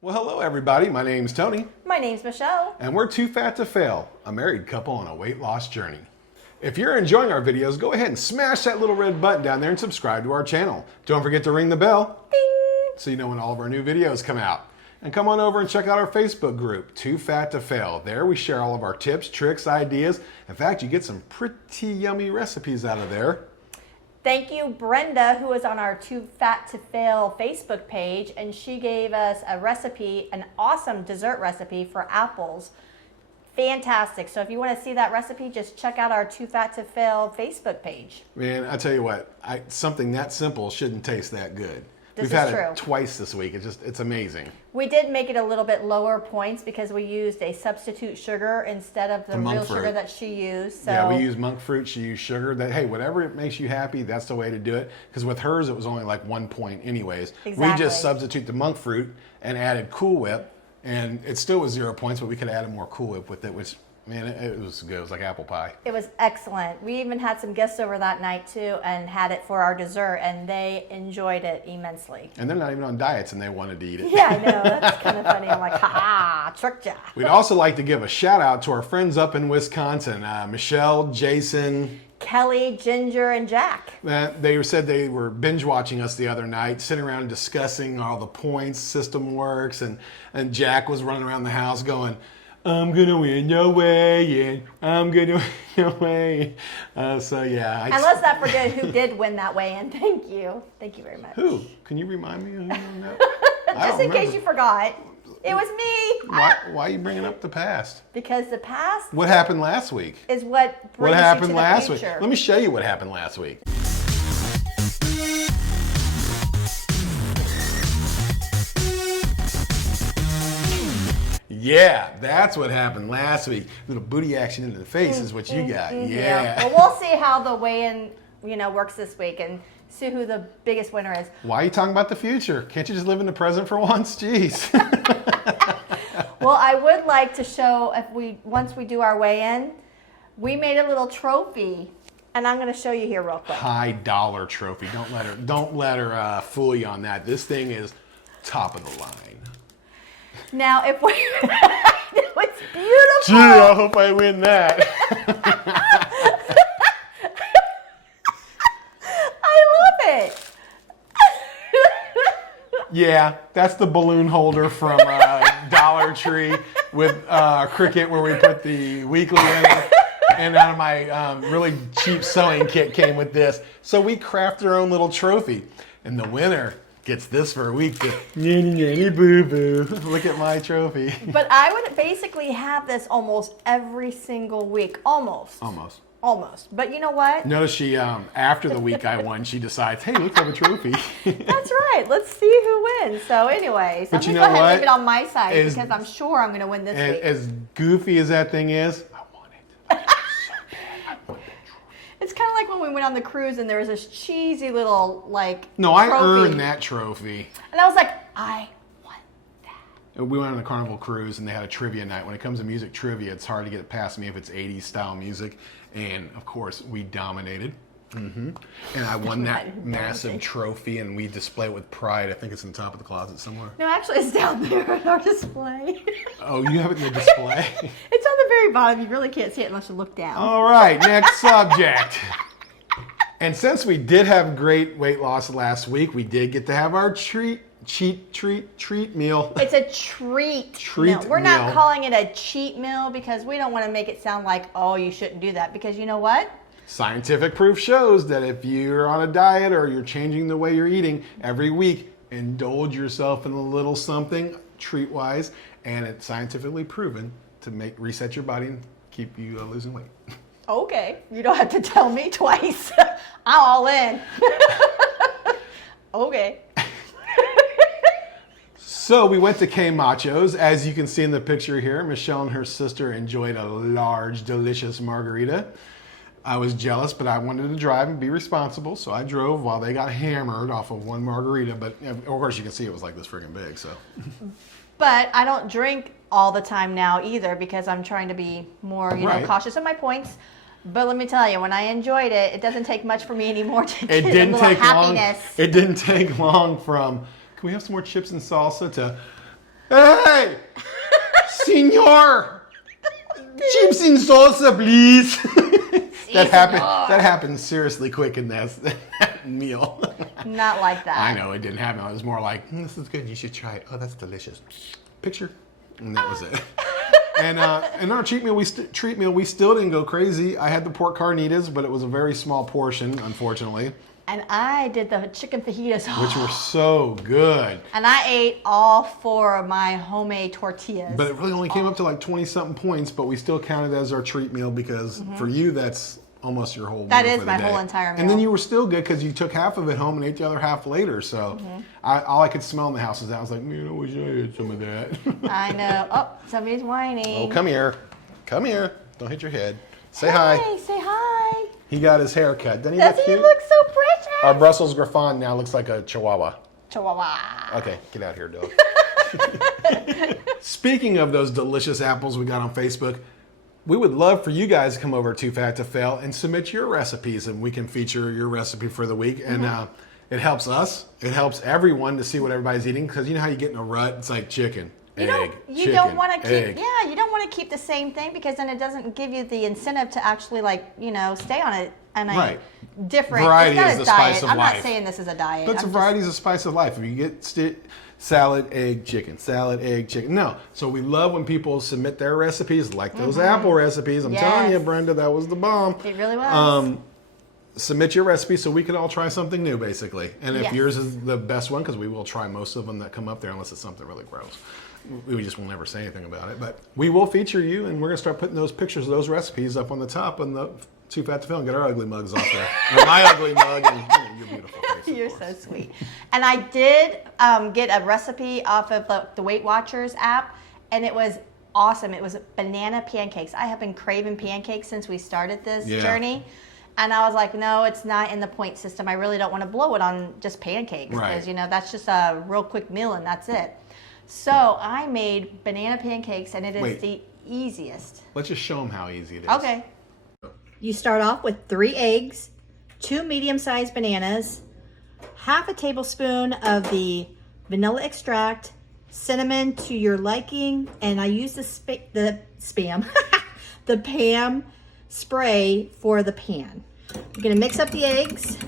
Well, hello everybody. My name's Tony. My name's Michelle. And we're 2FAT2FAIL, a married couple on a weight loss journey. If you're enjoying our videos, go ahead and smash that little red button down there and subscribe to our channel. Don't forget to ring the bell, Ding! So you know when all of our new videos come out. And come on over and check out our Facebook group, 2FAT2FAIL. There we share all of our tips, tricks, ideas. In fact, you get some pretty yummy recipes out of there. Thank you, Brenda, who is on our 2FAT2FAIL Facebook page, and she gave us a recipe, an awesome dessert recipe for apples. Fantastic. So if you want to see that recipe, just check out our 2FAT2FAIL Facebook page. Man, I tell you what, something that simple shouldn't taste that good. We've had it twice this week. It's amazing. We did make it a little bit lower points because we used a substitute sugar instead of the real sugar that she used. So yeah, we used monk fruit. She used sugar. Hey, whatever it makes you happy, that's the way to do it. Because with hers, it was only like 1 point anyways. Exactly. We just substitute the monk fruit and added Cool Whip. And it still was 0 points, but we could have added more Cool Whip with it, which, man, it was good. It was like apple pie. It was excellent. We even had some guests over that night too and had it for our dessert, and they enjoyed it immensely. And they're not even on diets and they wanted to eat it. Yeah, I know. That's kind of funny. I'm like, ha, tricked ya. We'd also like to give a shout out to our friends up in Wisconsin, Michelle, Jason, Kelly, Ginger, and Jack. They said they were binge watching us the other night, sitting around and discussing all the points, system works, and Jack was running around the house going, I'm gonna win, no way, I'm gonna win, no way. So yeah. And let's not forget who did win that weigh-in. Thank you very much. Who? Can you remind me? Who Just in case you forgot, it was me. Why are you bringing up the past? Because the past. What happened last week? Is what brings happened you to last the week? future. Let me show you what happened last week. Yeah, that's what happened last week. Little booty action into the face is what you got. Yeah. Well, we'll see how the weigh-in, works this week and see who the biggest winner is. Why are you talking about the future? Can't you just live in the present for once? Jeez. Well, I would like to show once we do our weigh-in, we made a little trophy, and I'm going to show you here real quick. High dollar trophy. Don't let her fool you on that. This thing is top of the line. Now, if we, it's beautiful. Gee, I hope I win that. I love it. Yeah, that's the balloon holder from Dollar Tree with Cricket, where we put the weekly in it. And out of my really cheap sewing kit came with this. So we crafted our own little trophy, and the winner gets this for a week to boo-boo. Look at my trophy. But I would basically have this almost every single week. Almost. But you know what? Notice she, after the week I won, she decides, hey, let's have a trophy. That's right. Let's see who wins. So anyways, I'm going to go ahead and leave it on my side because I'm sure I'm going to win this week. As goofy as that thing is, I want it. It's kind of like when we went on the cruise and there was this cheesy little, No, I earned that trophy. And I was like, I want that. We went on a Carnival cruise and they had a trivia night. When it comes to music trivia, it's hard to get past me if it's 80s style music. And of course, we dominated. And I won that massive trophy, and we display it with pride. I think it's in the top of the closet somewhere. No, actually, it's down there on our display. Oh, you have it in the display? It's on the very bottom. You really can't see it unless you look down. All right, next subject. And since we did have great weight loss last week, we did get to have our treat meal. It's a treat meal. We're not calling it a cheat meal because we don't want to make it sound like, oh, you shouldn't do that. Because you know what? Scientific proof shows that if you're on a diet or you're changing the way you're eating, every week, indulge yourself in a little something treat-wise, and it's scientifically proven to reset your body and keep you losing weight. Okay, you don't have to tell me twice. I'm all in. Okay. So we went to K Macho's. As you can see in the picture here, Michelle and her sister enjoyed a large, delicious margarita. I was jealous, but I wanted to drive and be responsible, so I drove while they got hammered off of one margarita. But of course, you can see it was like this friggin' big. So. But I don't drink all the time now either because I'm trying to be more, cautious of my points. But let me tell you, when I enjoyed it, it doesn't take much for me anymore to get a little happiness. It didn't take long from, can we have some more chips and salsa, to, Hey, senor, chips in salsa, please. That happened seriously quick in that meal. Not like that. I know it didn't happen. It was more like, this is good. You should try it. Oh, that's delicious. Picture, and that was it. And in our treat meal, we still didn't go crazy. I had the pork carnitas, but it was a very small portion, unfortunately. And I did the chicken fajitas. Which were so good. And I ate all 4 of my homemade tortillas. But it really only came up to like 20-something points, but we still counted as our treat meal because for you, that's almost your whole meal. That is for the my day. whole entire meal. And then you were still good because you took half of it home and ate the other half later. So all I could smell in the house is that. I was like, man, I wish I had some of that. I know. Oh, somebody's whining. Oh, come here. Come here. Don't hit your head. Say hi. Hey, say hi. He got his hair cut. Doesn't he Doesn't look he cute? look so precious? Our Brussels Griffon now looks like a Chihuahua. Chihuahua. Okay, get out here, dog. Speaking of those delicious apples we got on Facebook, we would love for you guys to come over to 2FAT2FAIL and submit your recipes, and we can feature your recipe for the week. And it helps us. It helps everyone to see what everybody's eating, because you know how you get in a rut? It's like chicken, egg, you don't want to keep you don't want to keep the same thing, because then it doesn't give you the incentive to actually stay on it and different variety it's not is a the diet. spice of I'm life. not saying this is a diet. But variety is a spice of life. If you get salad, egg, chicken, salad, egg, chicken. No. So we love when people submit their recipes, like those apple recipes. I'm telling you, Brenda, that was the bomb. It really was. Submit your recipe so we can all try something new, basically. And if yours is the best one, because we will try most of them that come up there, unless it's something really gross. We just will never say anything about it. But we will feature you, and we're going to start putting those pictures of those recipes up on the top on the 2FAT2FAIL and get our ugly mugs off there. Or my ugly mug and your beautiful face. You're so sweet. And I did get a recipe off of the Weight Watchers app, and it was awesome. It was banana pancakes. I have been craving pancakes since we started this journey. And I was like, no, it's not in the point system. I really don't want to blow it on just pancakes, because that's just a real quick meal and that's it. So I made banana pancakes, and it is the easiest. Let's just show them how easy it is. Okay. You start off with 3 eggs, 2 medium-sized bananas, half a tablespoon of the vanilla extract, cinnamon to your liking, and I use the Pam spray for the pan. We're gonna mix up the eggs.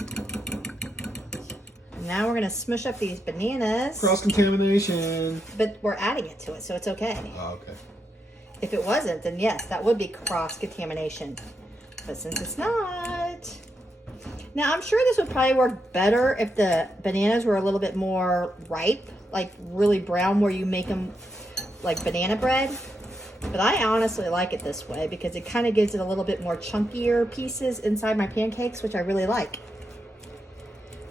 Now we're gonna smush up these bananas. Cross-contamination. But we're adding it to it, so it's okay. Oh, okay. If it wasn't, then yes, that would be cross-contamination. But since it's not. Now, I'm sure this would probably work better if the bananas were a little bit more ripe, like really brown, where you make them like banana bread. But I honestly like it this way, because it kind of gives it a little bit more chunkier pieces inside my pancakes, which I really like.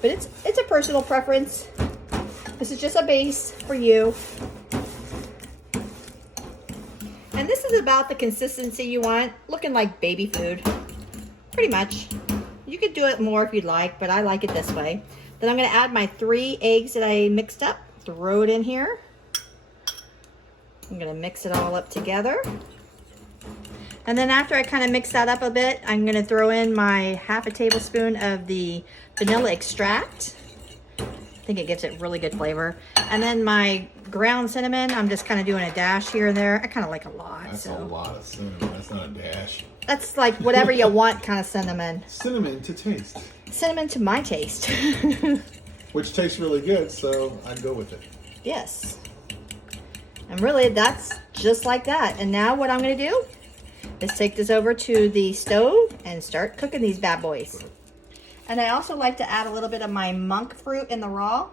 But it's a personal preference. This is just a base for you. And this is about the consistency you want, looking like baby food. Pretty much. You could do it more if you'd like, but I like it this way. Then I'm gonna add my 3 eggs that I mixed up, throw it in here. I'm gonna mix it all up together. And then after I kind of mix that up a bit, I'm gonna throw in my half a tablespoon of the vanilla extract. I think it gives it really good flavor. And then my ground cinnamon, I'm just kind of doing a dash here and there. I kind of like a lot. That's a lot of cinnamon. That's not a dash. That's like whatever you want kind of cinnamon. Cinnamon to taste. Cinnamon to my taste. Which tastes really good, so I'd go with it. Yes. And really, that's just like that. And now what I'm going to do is take this over to the stove and start cooking these bad boys. And I also like to add a little bit of my monk fruit in the raw.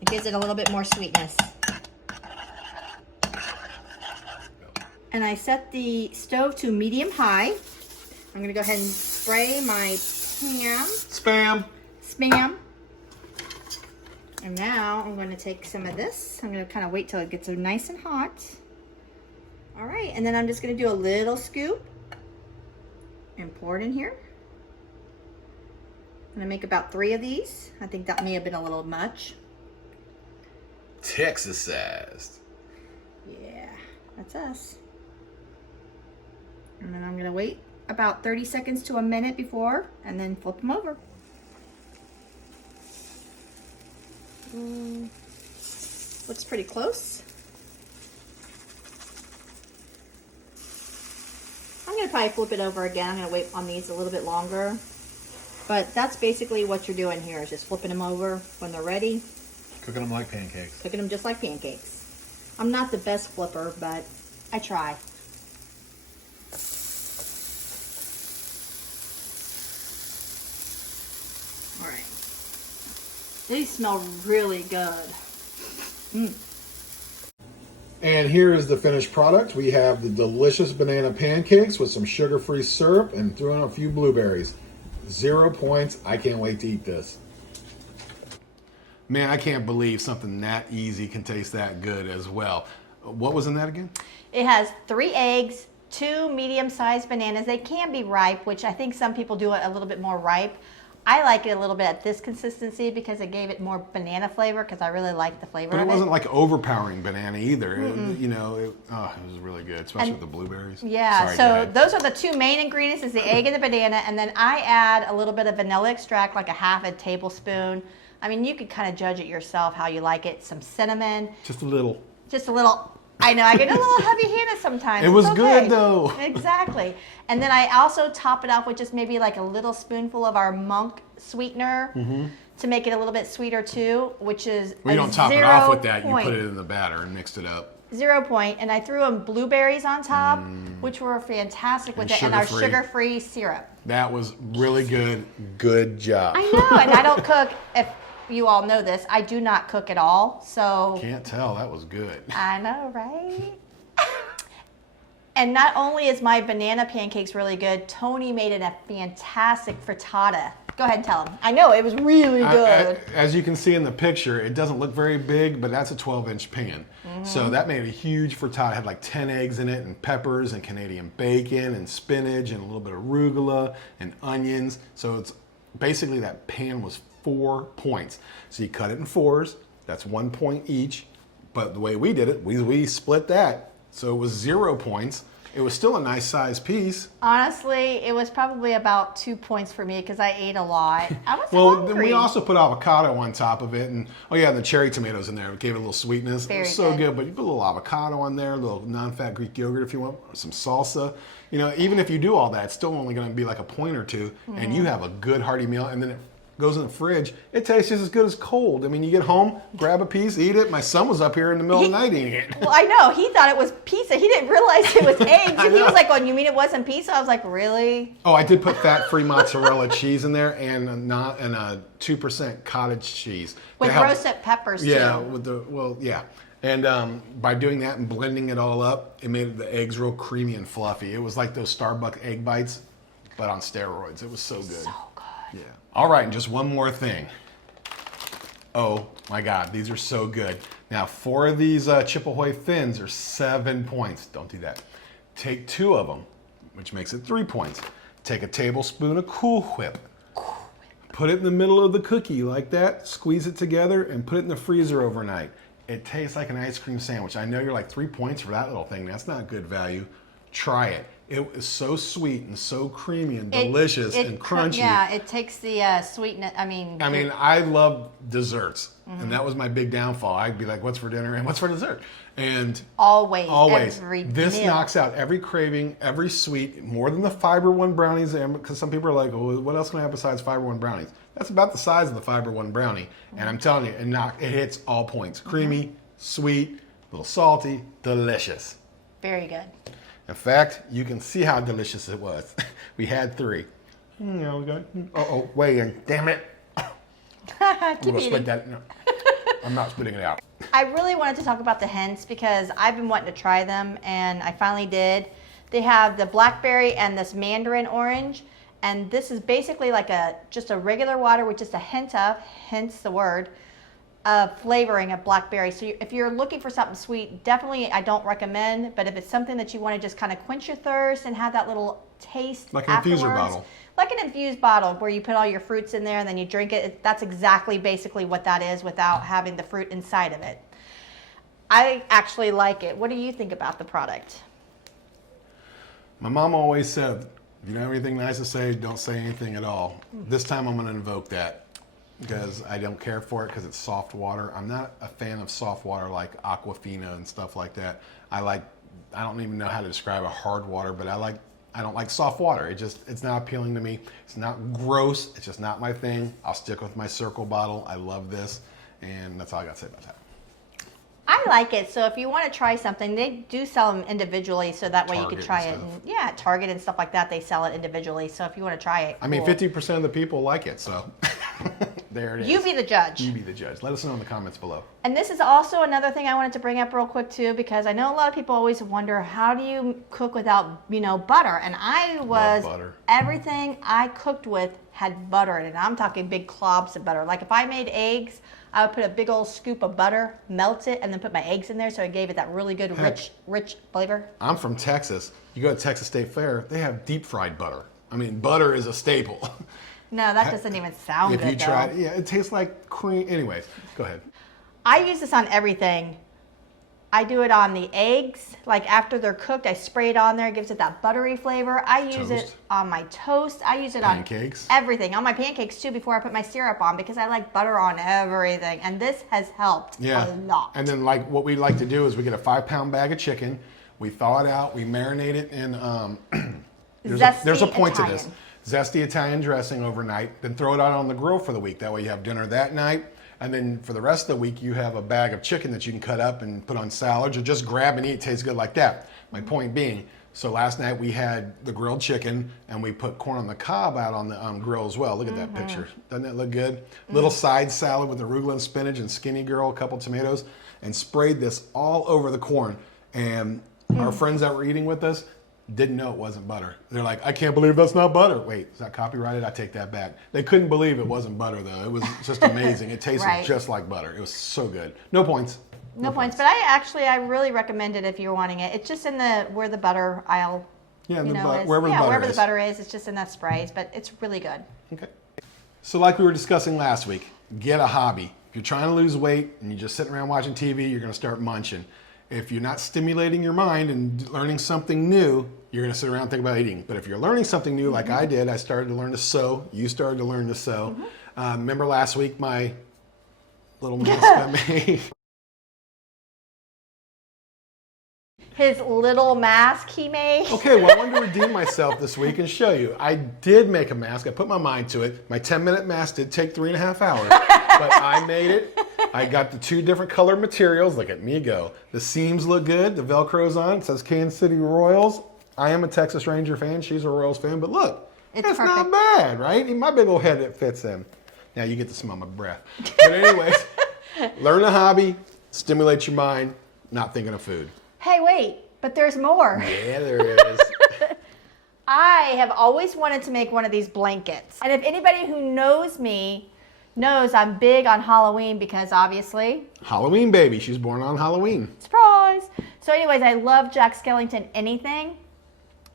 It gives it a little bit more sweetness. And I set the stove to medium high. I'm going to go ahead and spray my pan. Spam. And now I'm going to take some of this. I'm going to kind of wait till it gets nice and hot. All right, and then I'm just going to do a little scoop and pour it in here. I'm going to make about 3 of these. I think that may have been a little much. Texas-sized. Yeah, that's us. And then I'm going to wait about 30 seconds to a minute before, and then flip them over. Looks pretty close. I'm going to probably flip it over again. I'm going to wait on these a little bit longer. But that's basically what you're doing here, is just flipping them over when they're ready. Cooking them like pancakes. Cooking them just like pancakes. I'm not the best flipper, but I try. All right. These smell really good. And here is the finished product. We have the delicious banana pancakes with some sugar-free syrup and threw in a few blueberries. 0 points. I can't wait to eat this. Man, I can't believe something that easy can taste that good as well. What was in that again? It has 3 eggs, 2 medium-sized bananas. They can be ripe, which I think some people do it a little bit more ripe. I like it a little bit at this consistency because it gave it more banana flavor, because I really like the flavor of it. But it wasn't like overpowering banana either. You know, it was really good, especially with the blueberries. Yeah, Sorry, so those are the 2 main ingredients, is the egg and the banana, and then I add a little bit of vanilla extract, like a half a tablespoon. I mean, you could kind of judge it yourself how you like it. Some cinnamon. Just a little. Just a little. I know, I get a little heavy-handed sometimes. It was good, though. Exactly. And then I also top it off with just maybe like a little spoonful of our monk sweetener to make it a little bit sweeter too, which is We don't top it off with that. You put it in the batter and mixed it up. 0 point. And I threw in blueberries on top, which were fantastic with it, and our sugar-free syrup. That was really good. Good job. I know, and I don't cook. If you all know this, I do not cook at all, so. Can't tell. That was good. I know, right? And not only is my banana pancakes really good, Tony made it a fantastic frittata. Go ahead and tell him. I know, it was really good. As you can see in the picture, it doesn't look very big, but that's a 12-inch pan. So that made a huge frittata. It had like 10 eggs in it, and peppers, and Canadian bacon, and spinach, and a little bit of arugula, and onions. So it's basically, that pan was 4 points. So you cut it in 4s. That's 1 point each. But the way we did it, we split that. So it was 0 points. It was still a nice sized piece. Honestly, it was probably about 2 points for me because I ate a lot. I was Well, hungry. then we also put avocado on top of it, and the cherry tomatoes in there. It gave it a little sweetness. Very it was so good. good. But you put a little avocado on there, a little non-fat Greek yogurt if you want, some salsa. You know, even if you do all that, it's still only going to be like a point or two, and you have a good hearty meal. And then it goes in the fridge. It tastes just as good as cold. I mean, you get home, grab a piece, eat it. My son was up here in the middle of the night eating it. Well, I know. He thought it was pizza. He didn't realize it was eggs. And he was like, "Oh, you mean it wasn't pizza?" I was like, "Really?" Oh, I did put fat-free mozzarella cheese in there, and a 2% cottage cheese. With roasted peppers, too. Yeah. And by doing that and blending it all up, it made the eggs real creamy and fluffy. It was like those Starbucks egg bites, but on steroids. It was so good. So good. Yeah. All right, and just one more thing. Oh my God, these are so good. Now, 4 of these Chip-Ahoy Thins are 7 points. Don't do that. Take 2 of them, which makes it 3 points. Take a tablespoon of Cool Whip. Put it in the middle of the cookie like that. Squeeze it together and put it in the freezer overnight. It tastes like an ice cream sandwich. I know you're like 3 points for that little thing. That's not good value. Try it. It is so sweet and so creamy and delicious and crunchy. Yeah, it takes the sweetness. I mean, I love desserts, and that was my big downfall. I'd be like, "What's for dinner and what's for dessert?" And always. This knocks out every craving, every sweet, more than the Fiber One brownies. Because some people are like, "Oh, what else can I have besides Fiber One brownies?" That's about the size of the Fiber One brownie, and I'm telling you, it hits all points: creamy, sweet, a little salty, delicious. Very good. In fact, you can see how delicious it was. We had 3. Weigh in. Damn it. I'm going to split that. No, I'm not spitting it out. I really wanted to talk about the hints because I've been wanting to try them, and I finally did. They have the blackberry and this mandarin orange, and this is basically like just a regular water with just a hint of, hence the word, flavoring of blackberry. So if you're looking for something sweet, definitely I don't recommend, but if it's something that you want to just kind of quench your thirst and have that little taste like an infuser bottle. Like an infused bottle where you put all your fruits in there and then you drink it. That's exactly basically what that is without having the fruit inside of it. I actually like it. What do you think about the product? My mom always said, If you don't have anything nice to say, don't say anything at all. This time I'm going to invoke that because I don't care for it because it's soft water. I'm not a fan of soft water like Aquafina and stuff like that. I don't even know how to describe a hard water, but I don't like soft water. It's not appealing to me. It's not gross. It's just not my thing. I'll stick with my Cirkul bottle. I love this, and that's all I got to say about that. I like it. So if you want to try something, they do sell them individually, so that way you can try it. And, yeah, at Target and stuff like that, they sell it individually. So if you want to try it, I mean, 50% of the people like it, so there it is. You be the judge. You be the judge. Let us know in the comments below. And this is also another thing I wanted to bring up real quick too, because I know a lot of people always wonder, how do you cook without, butter? And Love butter. Everything I cooked with had butter in it. I'm talking big clobs of butter. Like if I made eggs, I would put a big old scoop of butter, melt it, and then put my eggs in there, so it gave it that really good, rich flavor. I'm from Texas. You go to Texas State Fair, they have deep fried butter. I mean, butter is a staple. No, that doesn't even sound good. If you try it, yeah, it tastes like cream. Anyways, go ahead. I use this on everything. I do it on the eggs. Like after they're cooked, I spray it on there. It gives it that buttery flavor. I use it on my toast. I use it Pancakes. on everything. On my pancakes too before I put my syrup on, because I like butter on everything. And this has helped a lot. And then what we like to do is we get a 5-pound bag of chicken. We thaw it out. We marinate it in, there's a point to this. Zesty Italian dressing overnight. Then throw it out on the grill for the week. That way you have dinner that night. And then for the rest of the week, you have a bag of chicken that you can cut up and put on salads or just grab and eat. It tastes good like that. My point being, so last night we had the grilled chicken and we put corn on the cob out on the grill as well. Look at that picture. Doesn't that look good? Little side salad with arugula and spinach and skinny girl, a couple tomatoes, and sprayed this all over the corn. And our friends that were eating with us didn't know it wasn't butter. They're like, I can't believe that's not butter. Wait, is that copyrighted? I take that back. They couldn't believe it wasn't butter though. It was just amazing. It tasted just like butter. It was so good. No points. No points. But I really recommend it if you're wanting it. It's just in where the butter aisle. Yeah, wherever the butter is. It's just in that sprays, but it's really good. Okay. So like we were discussing last week, get a hobby. If you're trying to lose weight and you're just sitting around watching TV, you're going to start munching. If you're not stimulating your mind and learning something new, you're going to sit around and think about eating. But if you're learning something new, like I did, I started to learn to sew. You started to learn to sew. Remember last week my little mask I made? His little mask he made. Okay, well, I wanted to redeem myself this week and show you. I did make a mask. I put my mind to it. My 10-minute mask did take 3.5 hours, but I made it. I got the 2 different color materials. Look at me go. The seams look good. The Velcro's on. It says Kansas City Royals. I am a Texas Ranger fan. She's a Royals fan, but look, it's not bad, right? In my big old head, it fits in. Now you get to smell my breath. But anyways, learn a hobby, stimulate your mind, not thinking of food. Hey, wait, but there's more. Yeah, there is. I have always wanted to make one of these blankets. And if anybody who knows me knows I'm big on Halloween, because obviously... Halloween baby. She's born on Halloween. Surprise! So anyways, I love Jack Skellington anything.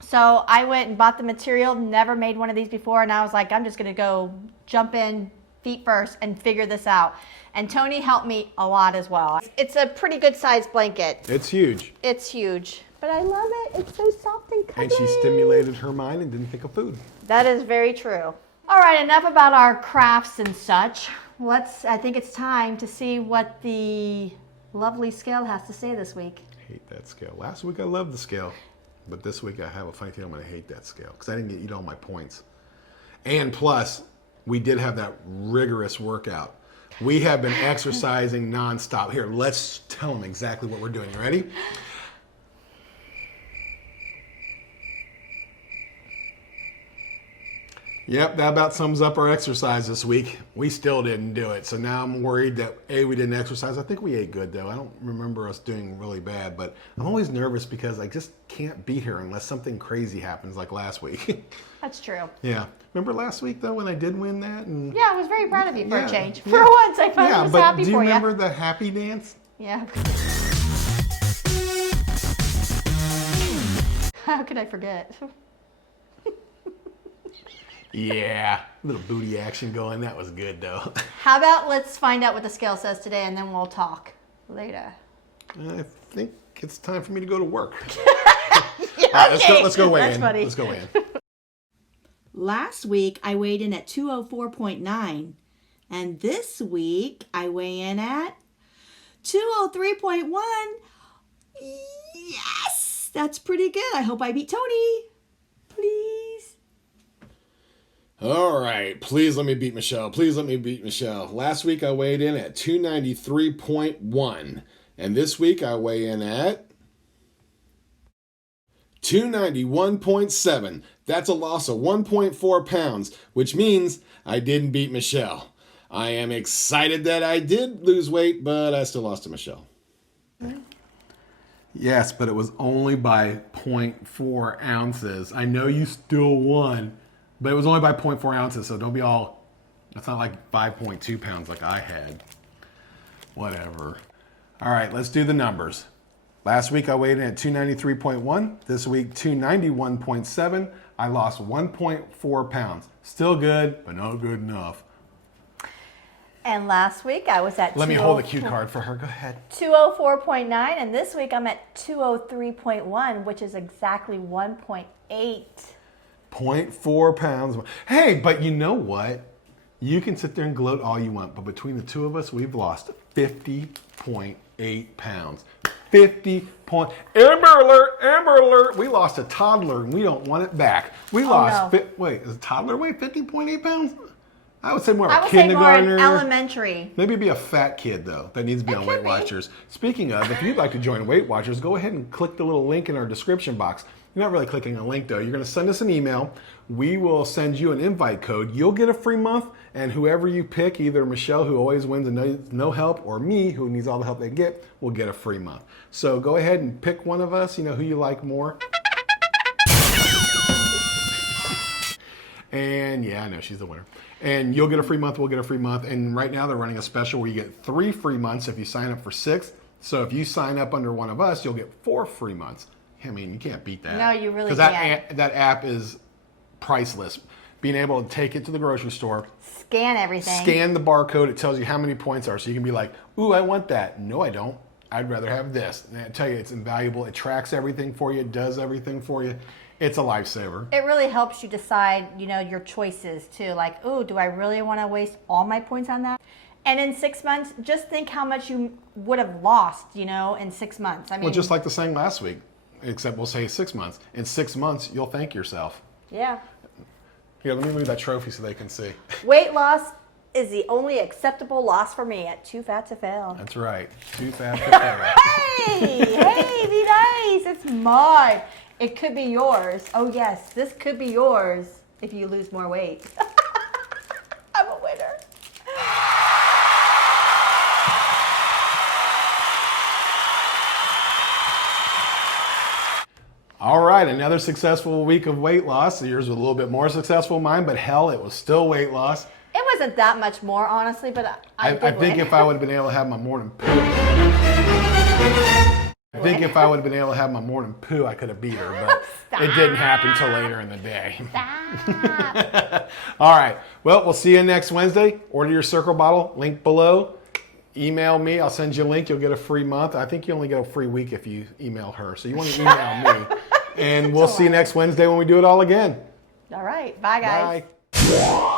So I went and bought the material, never made one of these before, and I was like, I'm just going to go jump in feet first and figure this out. And Tony helped me a lot as well. It's a pretty good sized blanket. It's huge. It's huge. But I love it. It's so soft and cuddly. And she stimulated her mind and didn't think of food. That is very true. All right, enough about our crafts and such. I think it's time to see what the lovely scale has to say this week. I hate that scale. Last week I loved the scale, but this week I have a funny feeling I'm going to hate that scale because I didn't get eat all my points. And plus, we did have that rigorous workout. We have been exercising nonstop. Here, let's tell them exactly what we're doing. You ready? Yep, that about sums up our exercise this week. We still didn't do it, so now I'm worried that A, we didn't exercise. I think we ate good though. I don't remember us doing really bad, but I'm always nervous because I just can't be here unless something crazy happens like last week. That's true. Yeah. Remember last week though when I did win that? And yeah, I was very proud of you for a change. For once, I finally was happy for you. Do you remember the happy dance? Yeah. How could I forget? Yeah, a little booty action going. That was good though. How about let's find out what the scale says today and then we'll talk later. I think it's time for me to go to work. Yeah, All right, let's go weigh in. That's funny. Let's go weigh in. Last week, I weighed in at 204.9. And this week, I weigh in at 203.1. Yes! That's pretty good. I hope I beat Tony. Please. All right. Please let me beat Michelle. Please let me beat Michelle. Last week, I weighed in at 293.1. And this week, I weigh in at 291.7. That's a loss of 1.4 pounds, which means I didn't beat Michelle. I am excited that I did lose weight, but I still lost to Michelle. Yes, but it was only by 0.4 ounces. I know you still won, but it was only by 0.4 ounces, so don't be all, that's not like 5.2 pounds like I had. Whatever. All right, let's do the numbers. Last week I weighed in at 293.1. This week 291.7. I lost 1.4 pounds. Still good, but not good enough. And last week I was at Let me hold the cue card for her. Go ahead. 204.9, and this week I'm at 203.1, which is exactly 1.8. 0.4 pounds. Hey, but you know what? You can sit there and gloat all you want, but between the two of us, we've lost 50.8 pounds. 50 point. Amber alert, Amber alert. We lost a toddler and we don't want it back. We lost, no. Wait, does a toddler weigh 50.8 pounds? I would say more I a would say more kindergartner. an elementary. Maybe be a fat kid though. That needs to be on Weight Watchers. Speaking of, if you'd like to join Weight Watchers, go ahead and click the little link in our description box. You're not really clicking a link though. You're going to send us an email. We will send you an invite code. You'll get a free month, and whoever you pick, either Michelle, who always wins and needs no help, or me, who needs all the help they can get, will get a free month. So go ahead and pick one of us, you know, who you like more. And yeah, I know she's the winner. And you'll get a free month, we'll get a free month. And right now they're running a special where you get 3 free months if you sign up for 6. So if you sign up under one of us, you'll get 4 free months. I mean, you can't beat that. No, you really can't. Because that app is priceless. Being able to take it to the grocery store, scan everything, scan the barcode, it tells you how many points are. So you can be like, ooh, I want that. No, I don't. I'd rather have this. And I tell you, it's invaluable. It tracks everything for you. It does everything for you. It's a lifesaver. It really helps you decide, you know, your choices too. Like, ooh, do I really want to waste all my points on that? And in 6 months, just think how much you would have lost, you know, in 6 months. I mean, well, just like the saying last week, except we'll say 6 months. In 6 months, you'll thank yourself. Yeah. Here, let me move that trophy so they can see. Weight loss is the only acceptable loss for me at 2FAT2FAIL. That's right. 2FAT2FAIL. Hey, be nice. It's mine. It could be yours. Oh, yes, this could be yours if you lose more weight. I'm a winner. All right, another successful week of weight loss. Yours was a little bit more successful than mine, but hell, it was still weight loss. It wasn't that much more, honestly, but I think if I would have been able to have my morning poo, I could have beat her, but it didn't happen until later in the day. Stop. All right, well, we'll see you next Wednesday. Order your Cirkul bottle, link below. Email me, I'll send you a link, you'll get a free month. I think you only get a free week if you email her, so you want to email me. And we'll see you next Wednesday when we do it all again. All right, bye guys. Bye.